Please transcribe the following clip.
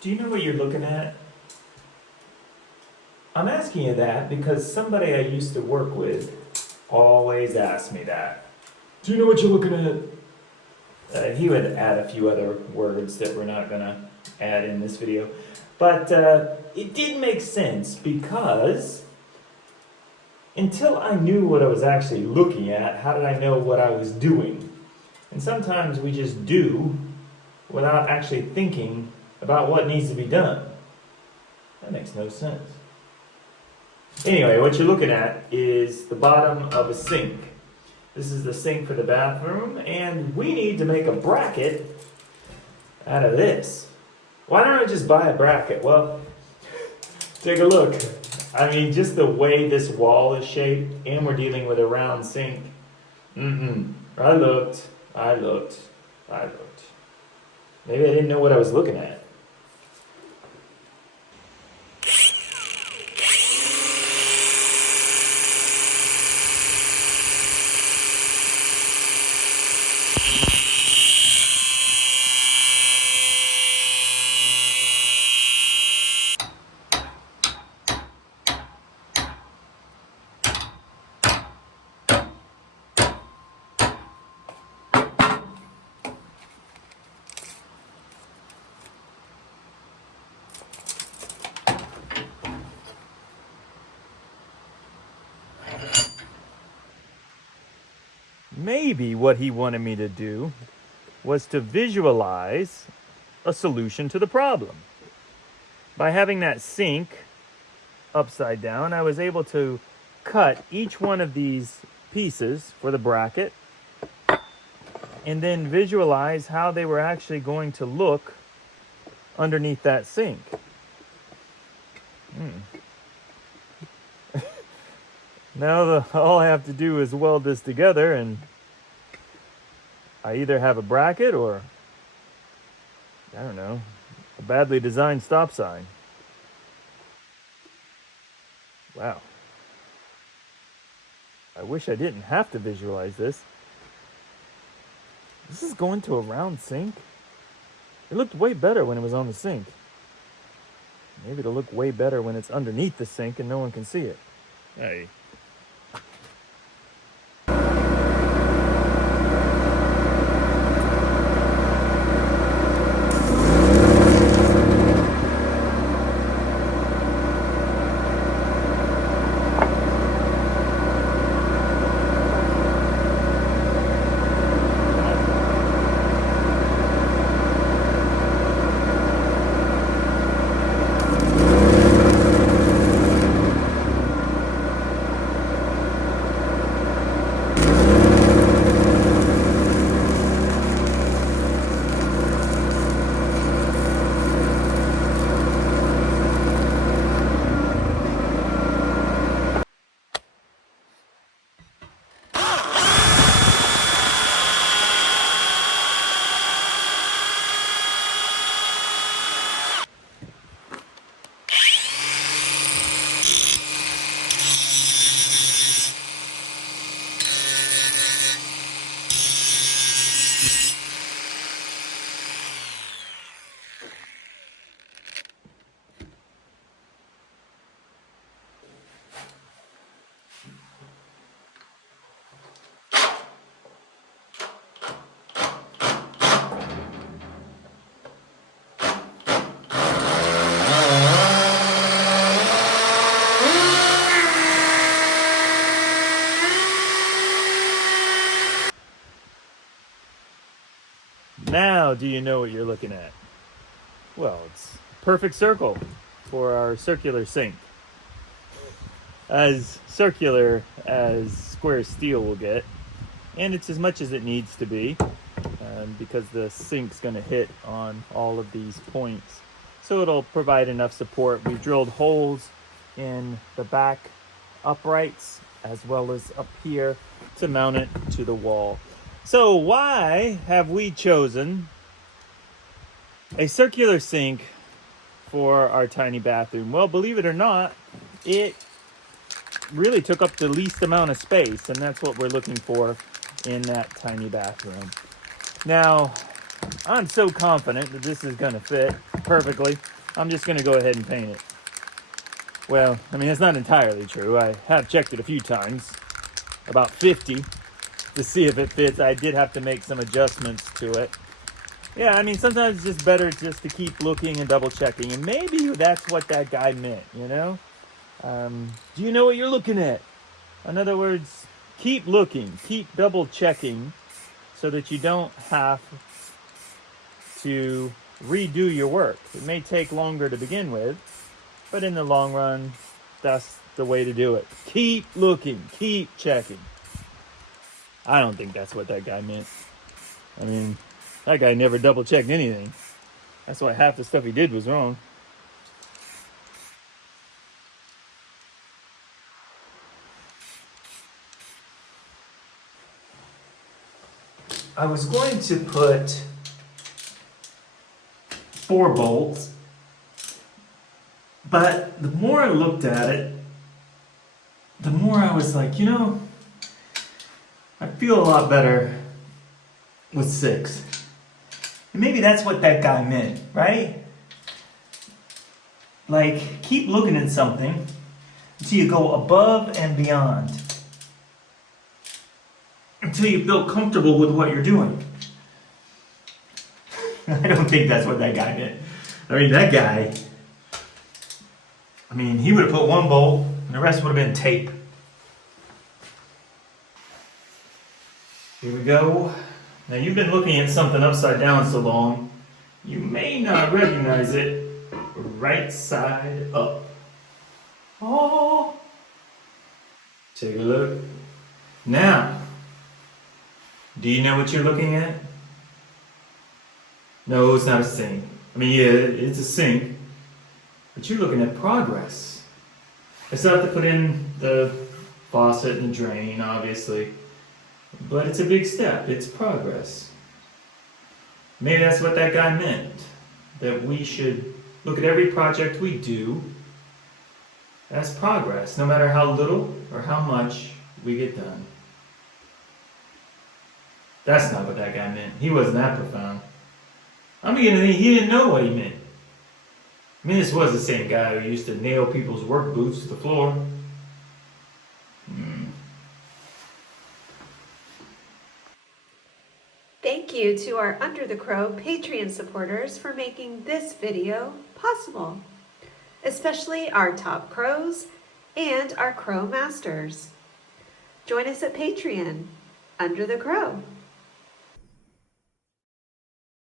Do you know what you're looking at? I'm asking you that because somebody I used to work with always asked me that. Do you know what you're looking at? He would add a few other words that we're not gonna add in this video. But it did make sense because until I knew what I was actually looking at, how did I know what I was doing? And sometimes we just do without actually thinking about what needs to be done. That makes no sense. Anyway, what you're looking at is the bottom of a sink. This is the sink for the bathroom, and we need to make a bracket out of this. Why don't I just buy a bracket? Well, take a look. I mean, just the way this wall is shaped, and we're dealing with a round sink. I looked. Maybe I didn't know what I was looking at. Maybe what he wanted me to do was to visualize a solution to the problem. By having that sink upside down, I was able to cut each one of these pieces for the bracket and then visualize how they were actually going to look underneath that sink. Now all I have to do is weld this together and I either have a bracket or, I don't know, a badly designed stop sign. Wow. I wish I didn't have to visualize this. This is going to a round sink? It looked way better when it was on the sink. Maybe it'll look way better when it's underneath the sink and no one can see it. Hey. Now do you know what you're looking at? Well, it's a perfect circle for our circular sink. As circular as square steel will get. And it's as much as it needs to be because the sink's going to hit on all of these points. So it'll provide enough support. We've drilled holes in the back uprights as well as up here to mount it to the wall. So why have we chosen a circular sink for our tiny bathroom? Well, believe it or not, it really took up the least amount of space, and that's what we're looking for in that tiny bathroom. Now, I'm so confident that this is going to fit perfectly, I'm just going to go ahead and paint it. Well, I mean, it's not entirely true. I have checked it a few times, about 50, to see if it fits. I did have to make some adjustments to it. Yeah, I mean, sometimes it's just better just to keep looking and double checking. And maybe that's what that guy meant, you know? Do you know what you're looking at? In other words, keep looking, keep double checking so that you don't have to redo your work. It may take longer to begin with, but in the long run, that's the way to do it. Keep looking, keep checking. I don't think that's what that guy meant. I mean, that guy never double checked anything. That's why half the stuff he did was wrong. I was going to put 4 bolts, but the more I looked at it, the more I was like, you know, I feel a lot better with 6. And maybe that's what that guy meant, right? Like, keep looking at something until you go above and beyond. Until you feel comfortable with what you're doing. I don't think that's what that guy meant. I mean, that guy, he would have put 1 bolt and the rest would have been tape. Here we go. Now, you've been looking at something upside down so long, you may not recognize it. Right side up. Oh! Take a look. Now, do you know what you're looking at? No, it's not a sink. Yeah, it's a sink, but you're looking at progress. I still have to put in the faucet and the drain, obviously, but it's a big step. It's progress. Maybe that's what that guy meant, that we should look at every project we do as progress, no matter how little or how much we get done. That's not what that guy meant. He wasn't that profound. I'm beginning to think he didn't know what he meant. This was the same guy who used to nail people's work boots to the floor. Thank you to our Under the Crow Patreon supporters for making this video possible, especially our top crows and our crow masters. Join us at Patreon, Under the Crow.